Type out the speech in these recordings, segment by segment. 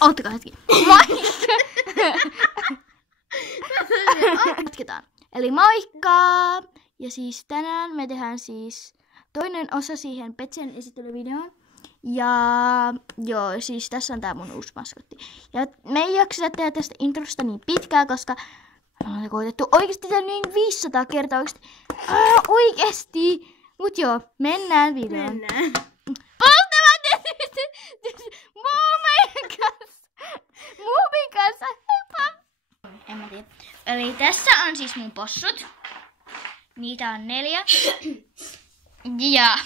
Ottakaa hetki. Moikka! Jatketaan. Eli moikka! Ja siis tänään me tehdään siis toinen osa siihen Petsen esittelyvideoon. Ja joo, siis tässä on tää mun uusi maskotti. Ja me ei jakseta tehdä tästä introsta niin pitkää, koska me ollaan koitettu oikeesti tehdä niin 500 kertaa oikeesti. Oikeesti! Mut joo, mennään videoon. Mennään. Polttavat Muumin kanssa. Heippa! En mä tiedä. Eli tässä on siis mun possut. Niitä on 4. Ja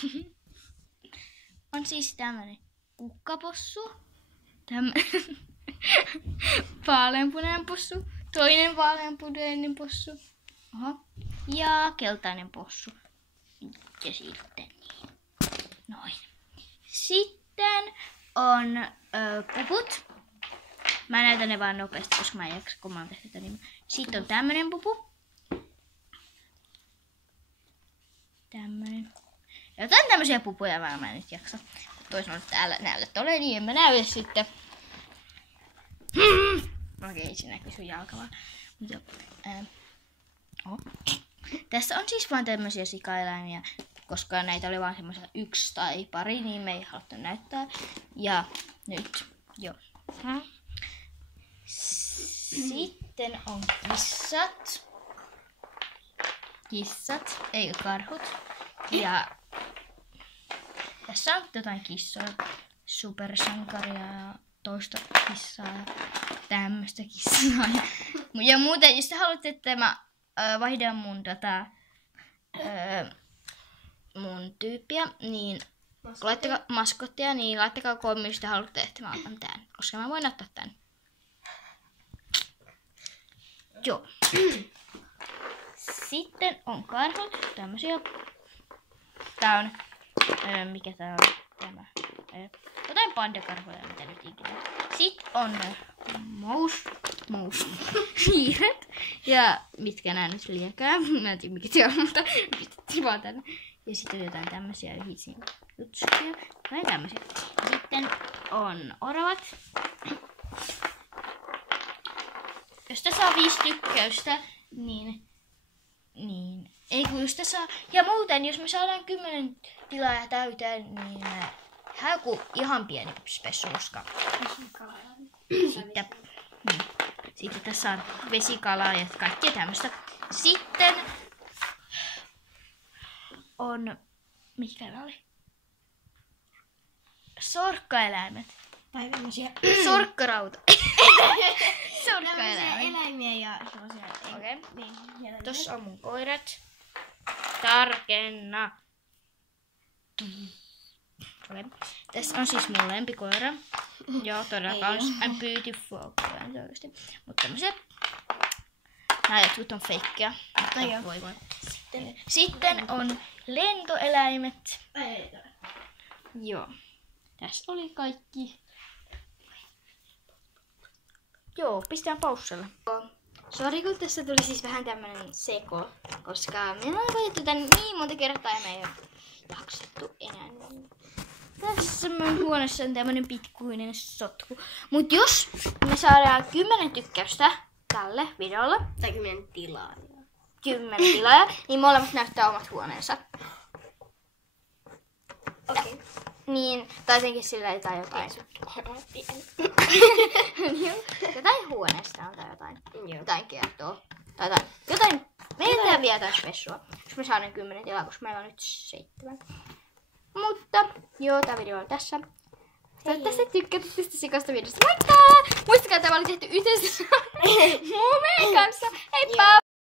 on siis tämmönen kukkapossu. Tämmönen vaaleanpunainen possu. Toinen vaaleanpunainen possu. Oho. Ja keltainen possu. Ja sitten niin. Noin. Sitten on puput. Mä näytän ne vaan nopeasti, koska mä en jaksa, kun mä oon tehnyt niin. Sitten on tämmönen pupu. Tämmönen. Jotain tämmösiä pupuja mä en nyt jaksa. Toisaalta täällä näytät tolle, niin en mä näytä sitten. Okei, se näkyy sun jalka vaan. Tässä on siis vaan tämmösiä sikaeläimiä, koska näitä oli vaan semmoisia 1 tai pari, niin me ei haluttu näyttää. Ja nyt, joo. Sitten on kissat. Ei karhut. Ja tässä on jotain kissoja, supersankaria ja toista kissaa ja tämmöstä kissaa. Ja muuten, jos te haluatte, että mä vaihdan mun mun tyyppiä, niin laittakaa maskottia, niin laittakaa kommentti, jos te haluatte, että mä otan tän, koska mä voin ottaa tän. Joo. Sitten on karhut, tämmösiä. Tää on, mikä tää on? Tämä. Jotain pandakarhuja, mitä nyt ikinä. Sitten on hiiret. Ja mitkä nää nyt liekää. Mä en tiedä mikä se on, mutta pistettiin vaan tänne. Ja sitten on jotain tämmösiä yhisiä jutsuja. Tai tämmösiä. Sitten on oravat. Jos tässä on 5 tykkäystä, niin ei kun jos tässä on, ja muuten jos me saadaan 10 tilaajaa täyteen, niin joku ihan pieni spessuuska. Sitten tässä on vesikalaa ja kaikkea tämmöstä. Sitten on, mikä oli? Sorkkaeläimet. Tai tämmösiä Sorkkarauta. Sorkkaeläimet. eläimiä ja sellaisia. Okei. Niin, tossa on mun koirat. Tarkenna. Okay. Tässä on siis mun lempikoira. Joo, todella kaunis. I'm beautiful. Mutta tämmösiä. Nää jotkut on feikkiä. Sitten on lentoeläimet. Joo. Tässä oli kaikki. Joo, pistään pausselle. Sori, kun tässä tuli siis vähän tämmönen seko, koska me ollaan koitettu tän niin monta kertaa ja me ei ole jaksettu enää. Tässä mun huoneessa on tämmönen pikkuinen sotku. Mut jos me saadaan 10 tykkäystä tälle videolle, Tai 10 tilaajaa. 10 tilaajaa, niin molemmat näyttää omat huoneensa. Okei. Niin, tai jotenkin sillä tai jotain. Jotain huoneesta on tai jotain. Jotain kertoo. Tai jotain. Meidän tehdään vielä jotain spessua. Jos me saadaan 10 tilaa, koska meillä on nyt 7. Mutta joo, tää video on tässä. Toivottavasti tykkäätte tästä sikasta videosta. Moikka! Muistakaa, että tämä oli tehty yhteistyössä Muumin kanssa. Heippa!